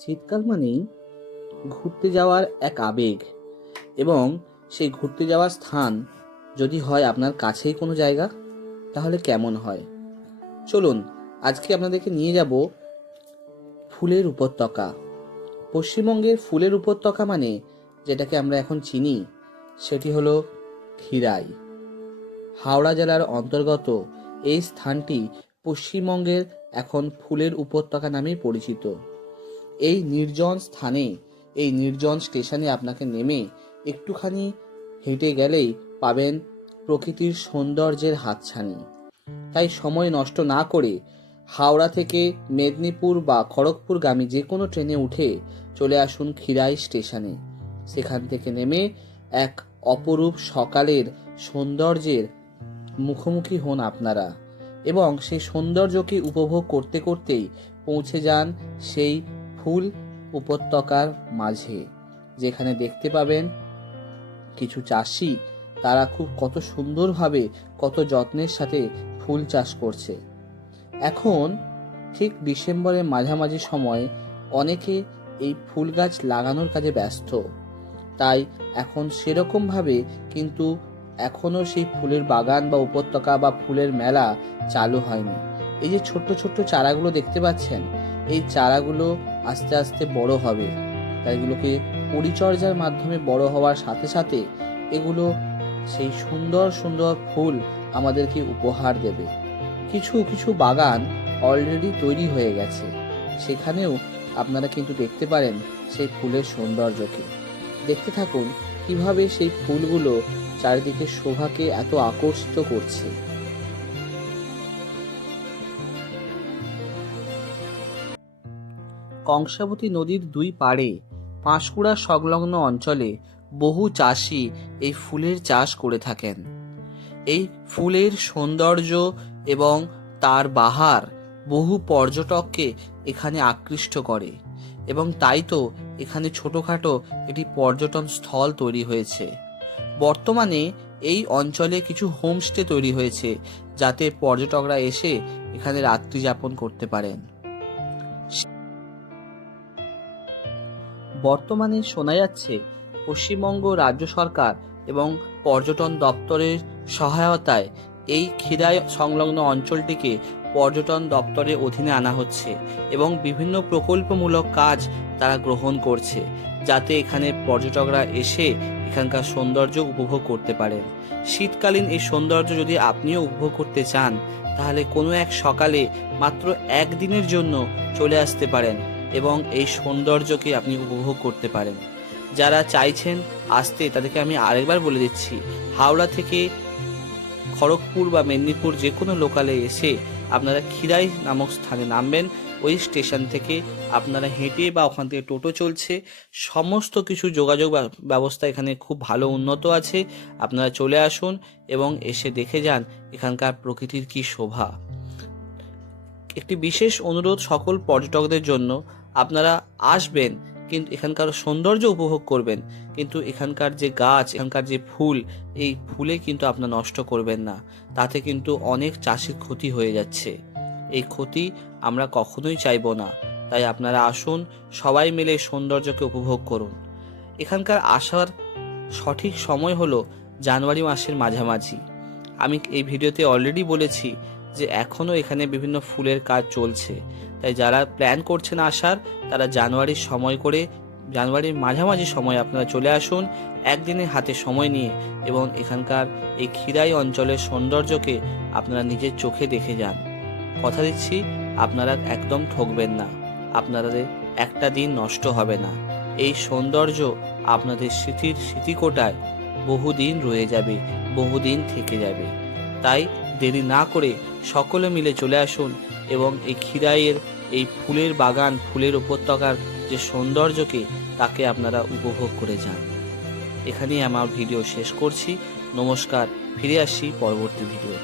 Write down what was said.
শীতকাল মানেই ঘুরতে যাওয়ার এক আবেগ, এবং সেই ঘুরতে যাওয়ার স্থান যদি হয় আপনার কাছেই কোনো জায়গা, তাহলে কেমন হয়। চলুন আজকে আপনাদেরকে নিয়ে যাব ফুলের উপত্যকা। পশ্চিমবঙ্গের ফুলের উপত্যকা মানে যেটাকে আমরা এখন চিনি সেটি হলো ক্ষীরাই। হাওড়া জেলার অন্তর্গত এই স্থানটি পশ্চিমবঙ্গের এখন ফুলের উপত্যকা নামেই পরিচিত। এই নির্জন স্থানে, এই নির্জন স্টেশনে আপনাকে নেমে একটুখানি হেঁটে গেলেই পাবেন প্রকৃতির সৌন্দর্যের হাতছানি। তাই সময় নষ্ট না করে হাওড়া থেকে মেদিনীপুর বা খড়গপুরগামী যে কোনো ট্রেনে উঠে চলে আসুন ক্ষীরাই স্টেশনে। সেখান থেকে নেমে এক অপরূপ সকালের সৌন্দর্যের মুখোমুখি হন আপনারা, এবং সেই সৌন্দর্যকে উপভোগ করতে করতেই পৌঁছে যান সেই ফুল উপত্যকার মাঝে, যেখানে দেখতে পাবেন কিছু চাষি তারা কত সুন্দরভাবে, কত যত্নের সাথে ফুল চাষ করছে। এখন ঠিক ডিসেম্বরের মাঝামাঝি সময় অনেকে এই ফুল গাছ লাগানোর কাজে ব্যস্ত, তাই এখন সেরকমভাবে কিন্তু এখনো সেই ফুলের বাগান বা উপত্যকা বা ফুলের মেলা চালু হয়নি। এই যে ছোট্ট ছোট্ট চারাগুলো দেখতে পাচ্ছেন, এই চারাগুলো আস্তে আস্তে বড় হবে, তাই এগুলোকে পরিচর্যার মাধ্যমে বড় হওয়ার সাথে সাথে এগুলো সেই সুন্দর সুন্দর ফুল আমাদেরকে উপহার দেবে। কিছু কিছু বাগান অলরেডি তৈরি হয়ে গেছে, সেখানেও আপনারা কিন্তু দেখতে পারেন সেই ফুলের সৌন্দর্যকে। দেখতে থাকুন কিভাবে সেই ফুলগুলো চারিদিকে শোভাকে এত আকর্ষিত করছে। কংসাবতী নদীর দুই পাড়ে পাঁশকুড়া সংলগ্ন অঞ্চলে বহু চাষি এই ফুলের চাষ করে থাকেন। এই ফুলের সৌন্দর্য এবং তার বাহার বহু পর্যটককে এখানে আকৃষ্ট করে, এবং তাই তো এখানে ছোটখাটো একটি পর্যটন স্থল তৈরি হয়েছে। বর্তমানে এই অঞ্চলে কিছু হোমস্টে তৈরি হয়েছে, যাতে পর্যটকরা এসে এখানে রাত্রি যাপন করতে পারেন। বর্তমানে শোনা যাচ্ছে পশ্চিমবঙ্গ রাজ্য সরকার এবং পর্যটন দপ্তরের সহায়তায় এই ক্ষীরাই সংলগ্ন অঞ্চলটিকে পর্যটন দপ্তরের অধীনে আনা হচ্ছে, এবং বিভিন্ন প্রকল্পমূলক কাজ তারা গ্রহণ করছে, যাতে এখানে পর্যটকরা এসে এখানকার সৌন্দর্য উপভোগ করতে পারেন। শীতকালীন এই সৌন্দর্য যদি আপনিও উপভোগ করতে চান, তাহলে কোনো এক সকালে মাত্র একদিনের জন্য চলে আসতে পারেন এবং এই সৌন্দর্যকে আপনি উপভোগ করতে পারেন। যারা চাইছেন আসতে, তাদেরকে আমি আরেকবার বলে দিচ্ছি, হাওড়া থেকে খড়গপুর বা মেদিনীপুর যে কোনো লোকালে এসে আপনারা ক্ষীরাই নামক স্থানে নামবেন। ওই স্টেশন থেকে আপনারা হেঁটে বা ওখান থেকে টোটো চলছে, সমস্ত কিছু যোগাযোগ ব্যবস্থা এখানে খুব ভালো উন্নত আছে। আপনারা চলে আসুন এবং এসে দেখে যান এখানকার প্রকৃতির কি শোভা। একটি বিশেষ অনুরোধ সকল পর্যটকদের জন্য, আপনারা আসবেন কিন্তু এখানকার সৌন্দর্য উপভোগ করবেন, কিন্তু এখানকার যে গাছ, এখানকার যে ফুল, এই ফুলে কিন্তু আপনারা নষ্ট করবেন না, তাতে কিন্তু অনেক চাষির ক্ষতি হয়ে যাচ্ছে। এই ক্ষতি আমরা কখনোই চাইবো না। তাই আপনারা আসুন, সবাই মিলে সৌন্দর্যকে উপভোগ করুন। এখানকার আসার সঠিক সময় হলো জানুয়ারি মাসের মাঝামাঝি। আমি এই ভিডিওতে অলরেডি বলেছি যে এখনও এখানে বিভিন্ন ফুলের কাজ চলছে, তাই যারা প্ল্যান করছেন আসার, তারা জানুয়ারির সময় করে, জানুয়ারির মাঝামাঝি সময় আপনারা চলে আসুন একদিনের হাতে সময় নিয়ে, এবং এখানকার এই ক্ষীরাই অঞ্চলের সৌন্দর্যকে আপনারা নিজের চোখে দেখে যান। কথা দিচ্ছি আপনারা একদম ঠকবেন না, আপনাদের একটা দিন নষ্ট হবে না। এই সৌন্দর্য আপনাদের স্মৃতিকোটায় বহুদিন রয়ে যাবে, বহুদিন থেকে যাবে। তাই দেরি না করে সকলে মিলে চলে আসুন এবং এই ক্ষীরাইয়ের এই ফুলের বাগান, ফুলের উপত্যকার যে সৌন্দর্যকে, তাকে আপনারা উপভোগ করে যান। এখানেই আমার ভিডিও শেষ করছি। নমস্কার, ফিরে আসছি পরবর্তী ভিডিও।